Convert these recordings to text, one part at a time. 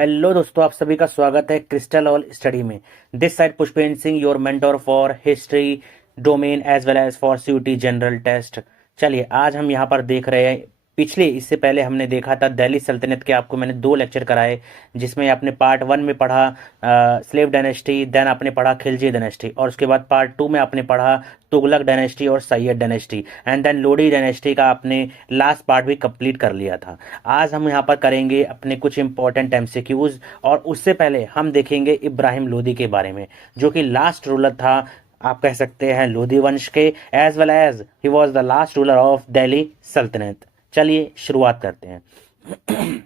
Hello दोस्तों, आप सभी का स्वागत है क्रिस्टल ऑल स्टडी में। This side Pushpendra Singh, your mentor for history domain as well as for CUET general test. चलिए, आज हम यहाँ पर देख रहे हैं। इससे पहले हमने देखा था दिल्ली सल्तनत के, आपको मैंने 2 लेक्चर कराए, जिसमें आपने पार्ट 1 में पढ़ा स्लेव डायनेस्टी, देन आपने पढ़ा खिलजी डायनेस्टी, और उसके बाद पार्ट 2 में आपने पढ़ा तुगलक डायनेस्टी और Sayyid dynasty, and then Lodi dynasty का आपने लास्ट पार्ट भी कंप्लीट कर लिया था। आज हम यहाँ पर करेंगे अपने कुछ इंपॉर्टेंट एमसीक्यूज, और उससे पहले हम देखेंगे इब्राहिम लोदी के बारे में, जो कि लास्ट रूलर था, आप कह सकते हैं, लोधी वंश के, as well as he was the last ruler of Delhi Saltanat. चलिए शुरुआत करते हैं।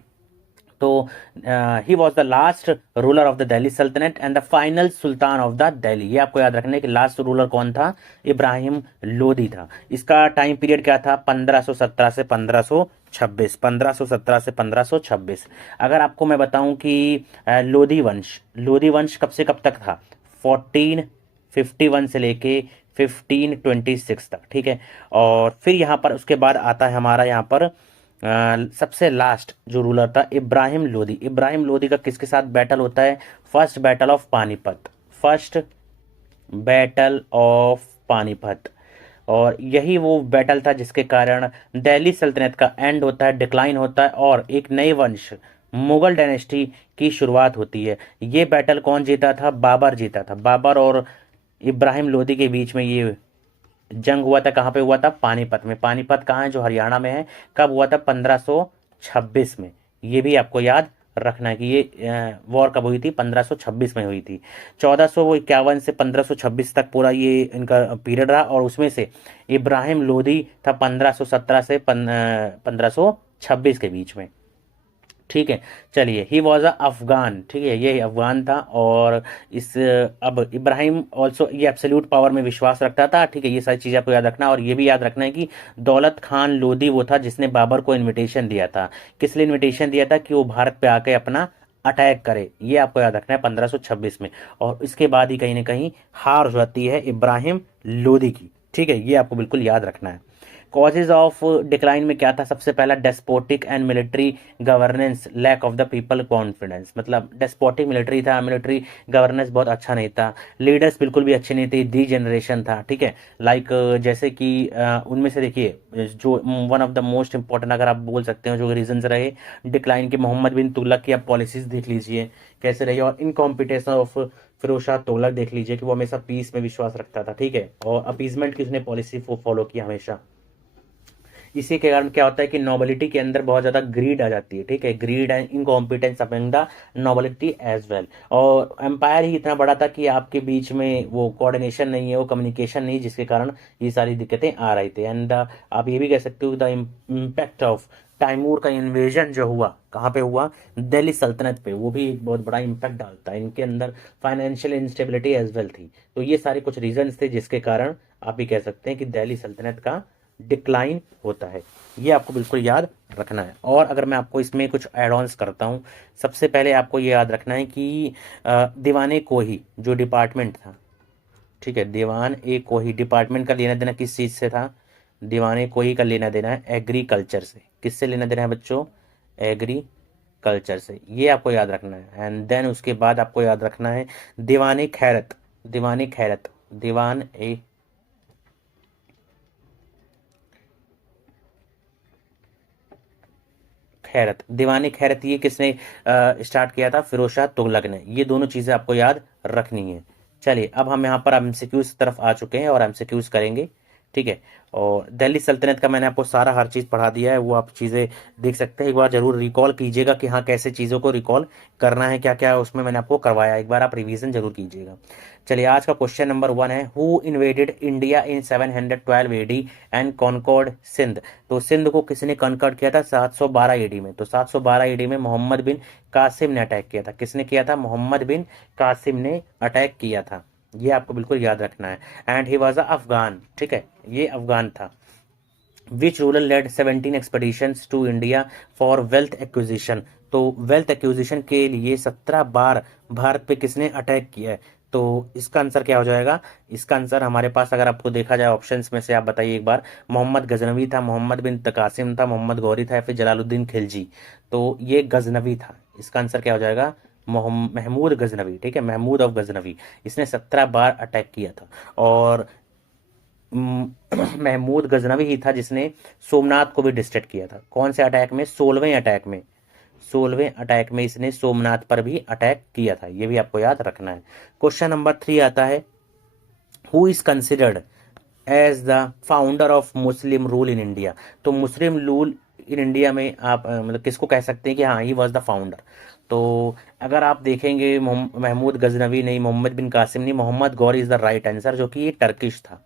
तो he was the last ruler of the Delhi Saltanat and the final sultan of the Delhi. ये आपको याद रखना है कि लास्ट रूलर कौन था, इब्राहिम लोदी था। इसका टाइम पीरियड क्या था, 1517 से 1526, 1517 से 1526। अगर आपको मैं बताऊं कि लोधी वंश कब से कब तक था, 1451 से लेके 1526 तक, ठीक है। और फिर यहाँ पर उसके बाद आता है हमारा यहाँ पर सबसे लास्ट जो रूलर था, इब्राहिम लोदी। इब्राहिम लोदी का किसके साथ बैटल होता है, first battle of Panipat, first battle of Panipat. और यही वो बैटल था जिसके कारण दिल्ली सल्तनत का एंड होता है, डिक्लाइन होता है, और एक नए वंश मुगल डायनेस्टी की शुरुआत होती है। ये बैटल कौन जीता था, बाबर जीता था। बाबर और इब्राहिम लोदी के बीच में ये जंग हुआ था। कहाँ पे हुआ था, पानीपत में। पानीपत कहाँ है, जो हरियाणा में है। कब हुआ था, 1526 में। ये भी आपको याद रखना है कि ये वॉर कब हुई थी, 1526 में हुई थी। 1451 से 1526 तक पूरा ये इनका पीरियड रहा, और उसमें से इब्राहिम लोदी था 1517 से 1526 के बीच में, ठीक है। चलिए, ही वॉज अ अफगान, ठीक है, ये अफगान था। और इस अब इब्राहिम ऑल्सो ये एब्सोल्यूट पावर में विश्वास रखता था, ठीक है। ये सारी चीज़ें आपको याद रखना, और ये भी याद रखना है कि दौलत खान लोधी वो था जिसने बाबर को इनविटेशन दिया था। किस लिए इनविटेशन दिया था, कि वो भारत पे आके अपना अटैक करे। ये आपको याद रखना है 1526 में। और इसके बाद ही कहीं ना कहीं हार हो जाती है इब्राहिम लोधी की, ठीक है। ये आपको बिल्कुल याद रखना है। कॉजेज ऑफ डिक्लाइन में क्या था, सबसे पहला despotic and military governance, lack of the people confidence. मतलब डेस्पोटिक मिलिट्री था, मिलिट्री गवर्नेंस बहुत अच्छा नहीं था, लीडर्स बिल्कुल भी अच्छे नहीं थे, दी जनरेशन था, ठीक है। लाइक जैसे कि उनमें से देखिए, जो one of the most important अगर आप बोल सकते हो जो रीजंस रहे डिक्लाइन के, मोहम्मद बिन तुगलक की आप पॉलिसीज देख लीजिए कैसे रही, और इनकॉम्पिटेशन ऑफ फिरोज शाह तुगलक देख लीजिए कि वो हमेशा पीस में विश्वास रखता था, ठीक है, और अपीजमेंट की उसने पॉलिसी फॉलो की हमेशा। इसी के कारण क्या होता है कि नोबिलिटी के अंदर बहुत ज्यादा ग्रीड आ जाती है, ठीक है। Greed and incompetence among the nobility as well. और एम्पायर ही इतना बड़ा था कि आपके बीच में वो कोऑर्डिनेशन नहीं है, वो कम्युनिकेशन नहीं, जिसके कारण ये सारी दिक्कतें आ रही थी। एंड आप ये भी कह सकते हो द इम्पैक्ट ऑफ तैमूर का इन्वेजन जो हुआ, कहाँ पे हुआ, दिल्ली सल्तनत पे, वो भी एक बहुत बड़ा इम्पैक्ट डालता है। इनके अंदर फाइनेंशियल इंस्टेबिलिटी एज वेल थी। तो ये सारे कुछ रीजंस थे जिसके कारण आप ये कह सकते हैं कि दिल्ली सल्तनत का डिक्लाइन होता है। ये आपको बिल्कुल याद रखना है। और अगर मैं आपको इसमें कुछ एड ऑन्स करता हूँ, सबसे पहले आपको ये याद रखना है कि दीवाने कोही जो डिपार्टमेंट था, ठीक है, दीवान ए कोही डिपार्टमेंट का लेना देना किस चीज़ से था, दीवाने कोही का लेना देना है एग्रीकल्चर से। किससे लेना देना है बच्चों, एग्रीकल्चर से। ये आपको याद रखना है। एंड देन उसके बाद आपको याद रखना है दीवाने खैरत, दीवाने खैरत, दीवान ए खैरत, दीवानी खैरत, ये किसने स्टार्ट किया था, फिरोज शाह तुगलक ने। ये दोनों चीज़ें आपको याद रखनी है। चलिए, अब हम यहाँ पर एमसीक्यूज तरफ आ चुके हैं और एमसीक्यूज करेंगे, ठीक है। और दिल्ली सल्तनत का मैंने आपको सारा हर चीज़ पढ़ा दिया है, वो आप चीज़ें देख सकते हैं। एक बार जरूर रिकॉल कीजिएगा कि हाँ कैसे चीज़ों को रिकॉल करना है, क्या क्या उसमें मैंने आपको करवाया, एक बार आप रिवीजन जरूर कीजिएगा। चलिए, आज का क्वेश्चन नंबर 1 है, who invaded India in 712 AD and conquered Sindh. तो सिंध को किसने कॉन्कॉर्ड किया था, 712 एडी में। तो 712 एडी में मोहम्मद बिन कासिम ने अटैक किया था। किसने किया था, मोहम्मद बिन कासिम ने अटैक किया था। ये आपको बिल्कुल याद रखना है। And he was a Afghan, ठीक है, ये अफगान था। Which ruler led 17 expeditions to India for wealth acquisition. तो वेल्थ एक्विजिशन के लिए 17 बार भारत पे किसने अटैक किया है, तो इसका आंसर क्या हो जाएगा? इसका आंसर हमारे पास अगर आपको देखा जाए ऑप्शंस में से, आप बताइए एक बार। मोहम्मद गजनवी था, मोहम्मद बिन कासिम था, मोहम्मद गौरी था, या फिर जलालुद्दीन खिलजी? तो ये गजनवी था। इसका आंसर क्या हो जाएगा? महमूद गजनवी। ठीक है, महमूद ऑफ गजनवी। इसने 17 बार अटैक किया था। और महमूद गजनवी ही था जिसने सोमनाथ को भी डिस्ट्रैक्ट किया था। कौन से अटैक में? 16वें अटैक में। 16वें अटैक में इसने सोमनाथ पर भी अटैक किया था, ये भी आपको याद रखना है। क्वेश्चन नंबर 3 आता है, who is considered as the founder of Muslim rule in India? तो मुस्लिम रूल इन इंडिया में आप मतलब किसको कह सकते हैं कि हाँ ही वॉज द फाउंडर? तो अगर आप देखेंगे महमूद गजनवी नहीं, मोहम्मद बिन कासिम नहीं, Mohammad Ghori is the right answer, जो कि ये टर्किश था।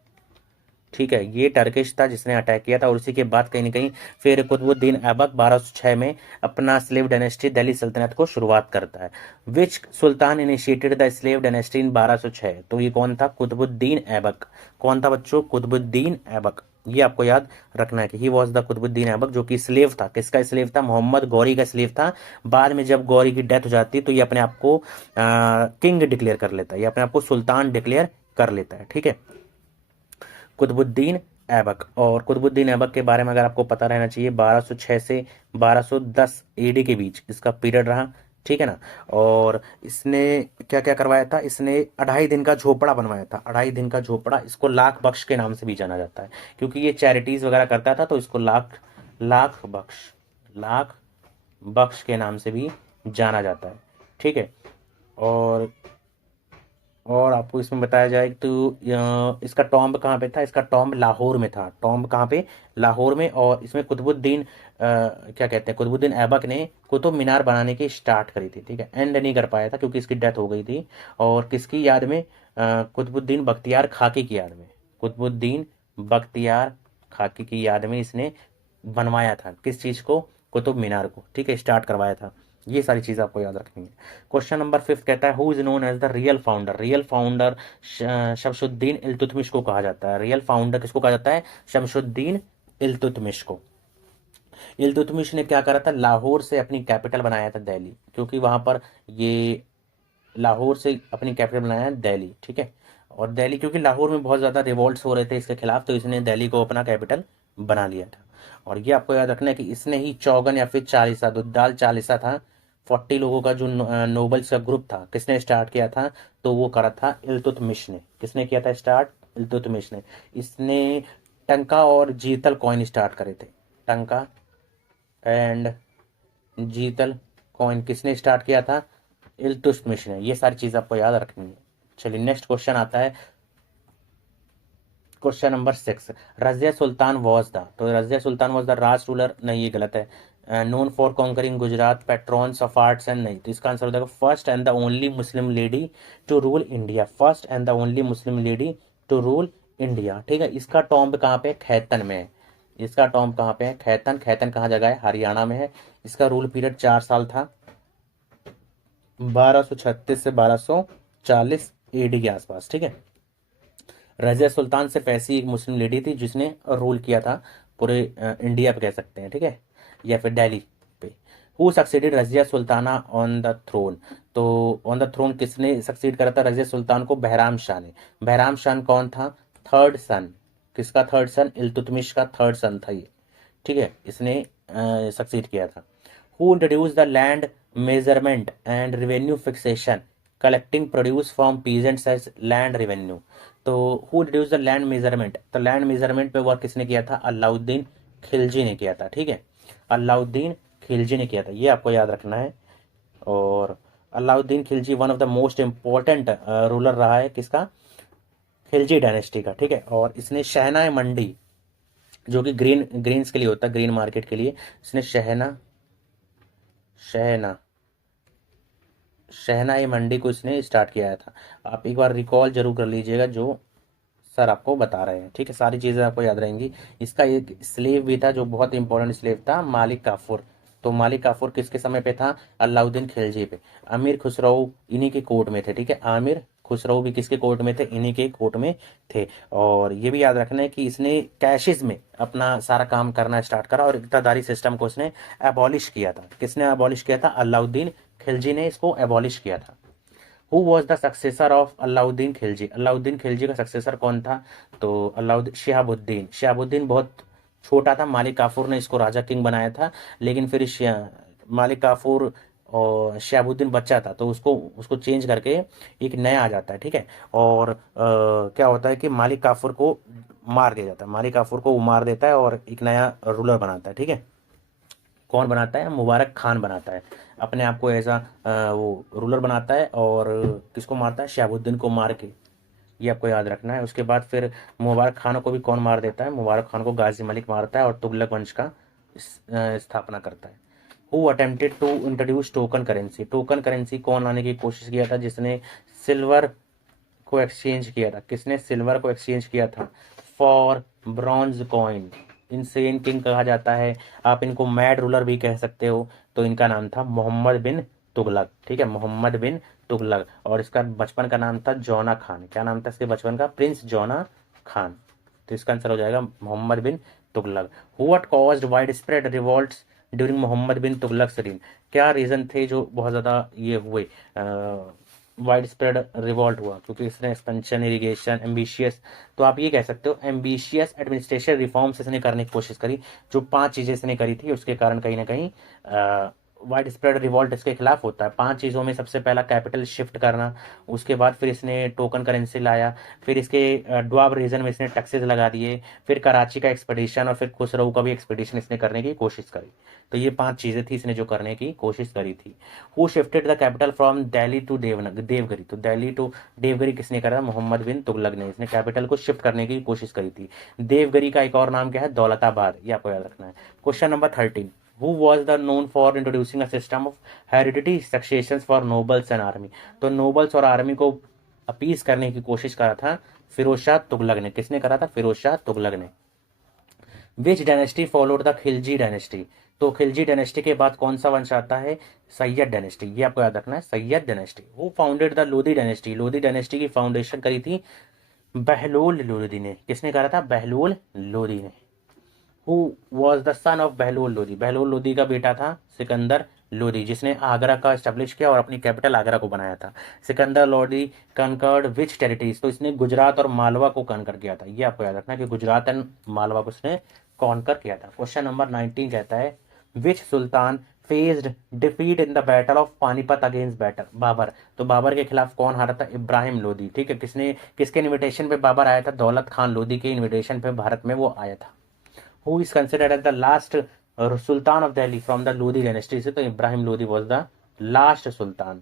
ठीक है, ये टर्किश था जिसने अटैक किया था। और उसी के बाद कहीं ना कहीं फिर कुतुबुद्दीन ऐबक 1206 में अपना स्लेव डायनेस्टी दिल्ली सल्तनत को शुरुआत करता है। Which sultan initiated the slave dynasty in 1206? तो ये कौन था? कुतुबुद्दीन ऐबक। कौन था बच्चों? कुतुबुद्दीन ऐबक। ये आपको याद रखना है कि he was the Qutubuddin Aibak, जो कि स्लेव था। किसका स्लेव था? मोहम्मद गौरी का स्लेव था। बाद में जब गौरी की डेथ हो जाती है तो ये अपने आप को किंग डिक्लेयर कर लेता है, ये अपने आप को सुल्तान डिक्लेयर कर लेता है। ठीक है, कुतुबुद्दीन ऐबक। और कुतुबुद्दीन ऐबक के बारे में अगर आपको पता रहना चाहिए, 1206 से 1210 एडी के बीच इसका पीरियड रहा। ठीक है ना। और इसने क्या क्या करवाया था? इसने 2.5 दिन का झोपड़ा बनवाया था। 2.5 दिन का झोपड़ा। इसको लाख बख्श के नाम से भी जाना जाता है, क्योंकि ये चैरिटीज वगैरह करता था, तो इसको लाख लाख बख्श के नाम से भी जाना जाता है। ठीक है। और आपको इसमें बताया जाए तो इसका टॉम्ब कहाँ पे था? इसका टॉम्ब लाहौर में था। टॉम्ब कहाँ पे? लाहौर में। और इसमें कुतुबुद्दीन क्या कहते हैं, कुतुबुद्दीन ऐबक ने कुतुब मीनार बनाने की स्टार्ट करी थी। ठीक है, एंड नहीं कर पाया था क्योंकि इसकी डेथ हो गई थी। और किसकी याद में? कुतुबुद्दीन बख्तियार खाकी की याद में। कुतुबुद्दीन बख्तियार खाकी की याद में इसने बनवाया था किस चीज़ को? कुतुब मीनार को। ठीक है, स्टार्ट करवाया था। ये सारी चीज़ आपको याद रखनी है। क्वेश्चन नंबर 5 कहता है, who is known as the real founder? Real founder Shamsuddin Iltutmish को कहा जाता है। रियल फाउंडर किसको कहा जाता है? शमशुद्दीन इल्तुतमिश को। इल्तुतमिश ने क्या करा था? लाहौर से अपनी कैपिटल बनाया था दिल्ली, क्योंकि वहां पर ये लाहौर से अपनी कैपिटल बनाया दिल्ली। ठीक है। और दिल्ली, क्योंकि लाहौर में बहुत ज़्यादा रिवॉल्ट्स हो रहे थे इसके खिलाफ, तो इसने दिल्ली को अपना कैपिटल बना लिया था। और ये आपको याद रखना है कि इसने ही चौगन या फिर चालीसा, दुद्दाल चालीसा था, 40 लोगों का जो नोबल्स का ग्रुप था, किसने स्टार्ट किया था? तो वो करा था इल्तुतमिश ने। किसने किया था स्टार्ट? इल्तुतमिश ने। इसने टंका और जीतल कॉइन स्टार्ट करे थे। टंका एंड जीतल कॉइन किसने स्टार्ट किया था? इल्तुतमिश ने। ये सारी चीज आपको याद रखनी है। चलिए, नेक्स्ट क्वेश्चन आता है, question number 6। Razia Sultan was the? तो Razia Sultan was the Raj ruler? नहीं, ये गलत है। Known for conquering Gujarat, patrons of arts and? नहीं, तो इसका आंसर हो जाएगा first and the only Muslim lady to rule India. First and the only Muslim lady to rule India. ठीक है, इसका टॉम्ब कहाँ पे? खैतन में है। इसका टॉम्ब कहाँ पे है? खैतन। खैतन कहाँ जगह है? हरियाणा में है। इसका रूल पीरियड 4 साल था, 1236 से 1240 एडी के आसपास। ठीक है, रजिया सुल्तान सिर्फ ऐसी एक मुस्लिम लेडी थी जिसने रूल किया था पूरे इंडिया पे, कह सकते हैं। ठीक है, या फिर दिल्ली पे। Who succeeded Razia Sultana on the throne? तो ऑन द थ्रोन किसने सक्सीड करा था रजिया सुल्तान को? बहराम शाह ने। बहराम शाह कौन था? थर्ड सन। किसका थर्ड सन? इल्तुतमिश का थर्ड सन था ये। ठीक है, इसने सक्सीड किया था। Who introduce the land measurement and revenue fixation collecting produce from peasants as land revenue? तो who introduce the land measurement? तो लैंड मेजरमेंट पे वर्क किसने किया था? अलाउद्दीन खिलजी ने किया था। ठीक है, अलाउद्दीन खिलजी ने किया था, ये आपको याद रखना है। और Alauddin Khilji one of the most important ruler रहा है किसका? खिलजी डायनेस्टी का। ठीक है, और इसने शहनाई मंडी, जो कि ग्रीन्स के लिए होता है, ग्रीन मार्केट के लिए, इसने शहना शहनाई मंडी को इसने स्टार्ट किया था। आप एक बार रिकॉल जरूर कर लीजिएगा जो सर आपको बता रहे हैं। ठीक है, सारी चीज़ें आपको याद रहेंगी। इसका एक स्लेव भी था जो बहुत इंपॉर्टेंट स्लेव था, मालिक काफूर। तो मालिक काफूर किसके समय पे था? अलाउद्दीन खिलजी पे। अमीर खुसरो इन्हीं के कोर्ट में थे। ठीक है, आमिर खुसरो भी किसके कोर्ट में थे? इन्हीं के कोर्ट में थे। और ये भी याद रखना है कि इसने कैशेज में अपना सारा काम करना स्टार्ट करा और इक़्तिदारी सिस्टम को इसने एबॉलिश किया था। किसने एबॉलिश किया था? अलाउद्दीन खिलजी ने इसको एबॉलिश किया था। Who was the successor of Alauddin Khilji, Alauddin Khilji का सक्सेसर कौन था? तो अलाउद्दीन, शिहाबुद्दीन, शिहाबुद्दीन बहुत छोटा था, मालिक काफूर ने इसको राजा किंग बनाया था, लेकिन फिर मालिक काफूर और शिहाबुद्दीन बच्चा था, तो उसको उसको चेंज करके एक नया आ जाता है, ठीक है। और क्या होता है कि मालिक काफूर को मार दिया जाता है, मालिक काफूर को वो मार देता है और एक नया रूलर बनाता है, ठीक है। कौन बनाता है? मुबारक खान बनाता है, अपने आप को ऐसा वो रूलर बनाता है, और किसको मारता है? शहाबुद्दीन को मार के, ये आपको याद रखना है। उसके बाद फिर मुबारक खान को भी कौन मार देता है? मुबारक खान को गाजी मलिक मारता है और तुगलक वंश का स्थापना करता है। Who attempted to introduce token currency, token currency कौन लाने की कोशिश किया था? जिसने सिल्वर को एक्सचेंज किया था, किसने सिल्वर को एक्सचेंज किया था for bronze coin? Insane king कहा जाता है, आप इनको मैड रूलर भी कह सकते हो। तो इनका नाम था मोहम्मद बिन तुगलक, ठीक है, मोहम्मद बिन तुगलक। और इसका बचपन का नाम था जौना खान। क्या नाम था इसके बचपन का? प्रिंस जौना खान। तो इसका आंसर हो जाएगा Mohammad bin Tughlaq. What caused widespread revolts during Mohammad bin Tughlaq reign? क्या रीजन थे जो बहुत ज्यादा ये हुए, वाइड स्प्रेड रिवॉल्ट हुआ? क्योंकि इसने एक्सपेंशन, इरिगेशन, एम्बिशियस, तो आप ये कह सकते हो एम्बिशियस एडमिनिस्ट्रेशन रिफॉर्म्स इसने करने की कोशिश करी। जो 5 चीजें इसने करी थी उसके कारण कहीं ना कहीं वाइड स्प्रेड रिवॉल्ट इसके खिलाफ होता है। 5 चीज़ों में सबसे पहला कैपिटल शिफ्ट करना, उसके बाद फिर इसने टोकन करेंसी लाया, फिर इसके डुआब रीजन में इसने टैक्सेस लगा दिए, फिर कराची का एक्सपेडिशन, और फिर खुसरो का भी एक्सपेडिशन इसने करने की कोशिश करी। तो ये 5 चीज़ें थी इसने जो करने की कोशिश करी थी। Who shifted the capital from Delhi to Devagiri? तो दिल्ली टू देवगिरी किसने करा? मोहम्मद बिन तुगलक ने। इसने कैपिटल को शिफ्ट करने की कोशिश करी थी। देवगिरी का एक और नाम क्या है? दौलताबाद, ये आपको याद रखना है। Question number 13, who was the known for introducing a system of hereditary successions for nobles and army? तो nobles और आर्मी को अपीस करने की कोशिश करा था फिरोज शाह तुगलक ने। किसने करा था? फिरोज शाह तुगलक ने। विच dynasty followed the Khilji dynasty? तो खिलजी डायनेस्टी के बाद कौन सा वंश आता है? सैयद डायनेस्टी, ये आपको याद रखना है, Syed dynasty. Who founded the Lodhi dynasty? Lodhi dynasty की फाउंडेशन करी थी बहलोल लोधी ने। किसने करा था? बहलोल लोधी ने। Who was the son of Bahlol Lodhi? Bahlol Lodhi का बेटा था सिकंदर लोधी, जिसने आगरा का स्टैब्लिश किया और अपनी कैपिटल आगरा को बनाया था। सिकंदर लोधी कंकर्ड विच टेरिटरीज? तो इसने गुजरात और मालवा को कॉन्कर किया था। ये आपको याद रखना कि गुजरात एंड मालवा को इसने कॉन्कर किया था। क्वेश्चन नंबर 19 कहता है which sultan faced defeat in the battle of Panipat against better Babur? तो बाबर के खिलाफ कौन हारा था? इब्राहिम लोधी, ठीक है। किसने, किसके इन्विटेशन पे बाबर आया था? दौलत खान लोधी के इन्विटेशन पे भारत में वो आया था। who is considered as the last Sultan of Delhi from the Lodi dynasty? से तो Ibrahim Lodhi was the last sultan.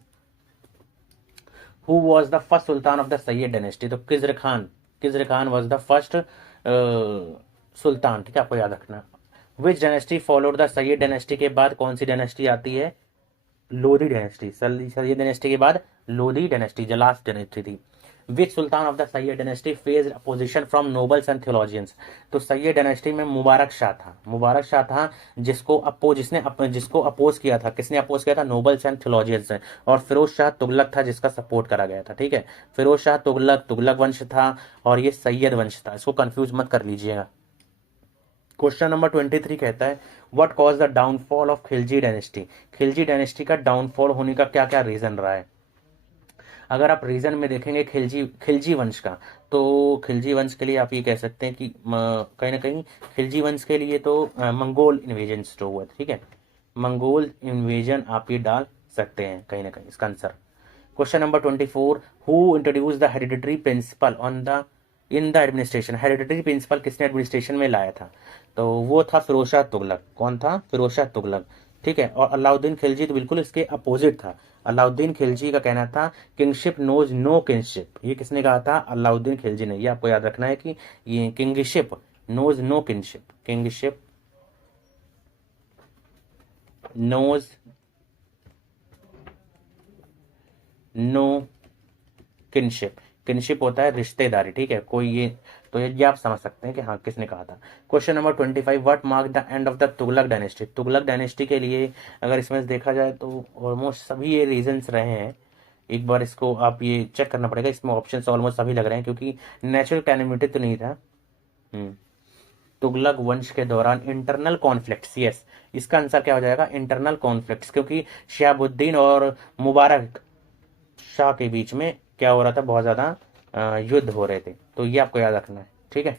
Who was the first sultan of the Sayyid dynasty? तो किजर Khan, किजर Khan was the first सुल्तान, ठीक है, आपको याद रखना। विच dynasty followed the Sayyid dynasty के बाद कौन सी डायनेस्टी आती है? लोधी डायनेस्टी। सैयद डायनेस्टी के बाद लोधी डायनेस्टी जो लास्ट डायनेस्टी थी। Which sultan of the Sayyid dynasty faced opposition from nobles and theologians? तो सैयद डायनेस्टी में मुबारक शाह था, मुबारक शाह था जिसको अपोज किया था। किसने अपोज किया था? नोबल्स एंड थियोलॉजियंस ने। और फिरोज शाह तुगलक था जिसका सपोर्ट करा गया था, ठीक है। फिरोज शाह तुगलक तुगलक वंश था और ये सैयद वंश था, इसको कंफ्यूज मत कर लीजिएगा। क्वेश्चन नंबर 23 कहता है what cause the downfall of Khilji dynasty? Khilji dynasty का डाउनफॉल होने का क्या क्या रीजन रहा है? अगर आप रीजन में देखेंगे खिलजी खिलजी वंश का, तो खिलजी वंश के लिए आप ये कह सकते हैं कि कहीं ना कहीं खिलजी वंश के लिए तो मंगोल इन्वेजन जो हुआ, ठीक है, मंगोल इन्वेजन आप ये डाल सकते हैं कहीं ना कहीं इसका answer. Question number 24, who introduce the hereditary principle on the in the administration? Hereditary principle किसने एडमिनिस्ट्रेशन में लाया था? तो वो था फिरोज शाह तुगलक। कौन था? फिरोज शाह तुगलक, ठीक है। और अलाउद्दीन खिलजी तो बिल्कुल इसके अपोजिट था। अलाउद्दीन खिलजी का कहना था किंगशिप नोज नो किंगशिप। ये किसने कहा था? अलाउद्दीन खिलजी ने। ये आपको याद रखना है कि ये kingship knows no kingship, kingship knows no kinship. Kinship होता है रिश्तेदारी, ठीक है, कोई ये, तो ये आप समझ सकते हैं कि हाँ किसने कहा था। Question number 25, what mark the end of the Tughlaq dynasty? Tughlaq dynasty के लिए अगर इसमें देखा जाए तो ऑलमोस्ट सभी ये रीजंस रहे हैं। एक बार इसको आप ये चेक करना पड़ेगा, इसमें ऑप्शन ऑलमोस्ट सभी लग रहे हैं क्योंकि नेचुरल कैलेमिटी तो नहीं था। तुगलक वंश के दौरान इंटरनल कॉन्फ्लिक्ट्स, यस, इसका आंसर क्या हो जाएगा? इंटरनल कॉन्फ्लिक्ट्स, क्योंकि शहाबुद्दीन और मुबारक शाह के बीच में क्या हो रहा था, बहुत ज़्यादा युद्ध हो रहे थे। तो ये आपको याद रखना है, ठीक है।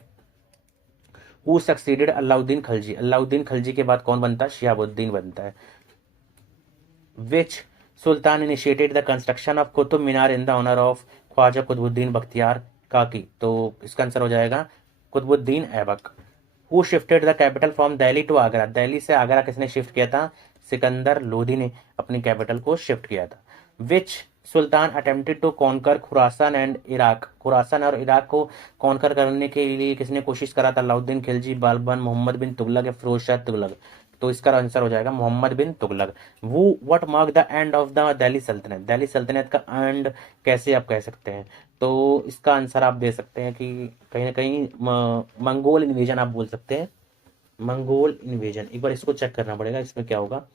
हु सक्सीडेड अलाउद्दीन खलजी, अलाउद्दीन खलजी के बाद कौन बनता है, शिहाबुद्दीन बनता है। Which sultan initiated the construction of Qutub Minar in the honour of Khwaja Qutbuddin Bakhtiyar Kaki, तो इसका आंसर हो जाएगा Qutbuddin Aibak. Who shifted the capital from Delhi to Agra, Delhi से आगरा किसने शिफ्ट किया था, सिकंदर लोधी ने अपनी कैपिटल को शिफ्ट किया था। Which sultan attempted to conquer Khurasan and Iraq, Khurasan और इराक को कॉन्कर करने के लिए किसने कोशिश करा था, अलाउद्दीन खिलजी, बालबन, मोहम्मद बिन तुगलक या फिरोज शाह तुगलक, तो इसका आंसर हो जाएगा मोहम्मद बिन तुगलक। वो what mark the end of the Delhi सल्तनत, दिल्ली सल्तनत का एंड कैसे आप कह सकते हैं, तो इसका आंसर आप दे सकते हैं कि कहीं ना कहीं मंगोल इन्वेजन आप बोल सकते हैं, मंगोल इन्वेजन। एक बार इसको चेक करना पड़ेगा इसमें क्या होगा।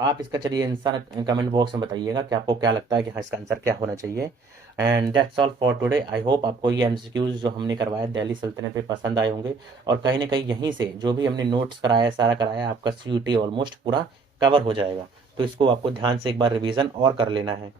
आप इसका चलिए आंसर कमेंट बॉक्स में बताइएगा कि आपको क्या लगता है कि हाँ इसका आंसर क्या होना चाहिए। And that's all for today. I hope आपको ये एमसीक्यूज जो हमने करवाया दिल्ली सल्तनत पे पसंद आए होंगे, और कहीं ना कहीं यहीं से जो भी हमने नोट्स कराया सारा कराया आपका सीयूटी ऑलमोस्ट पूरा कवर हो जाएगा। तो इसको आपको ध्यान से एक बार रिवीजन और कर लेना है।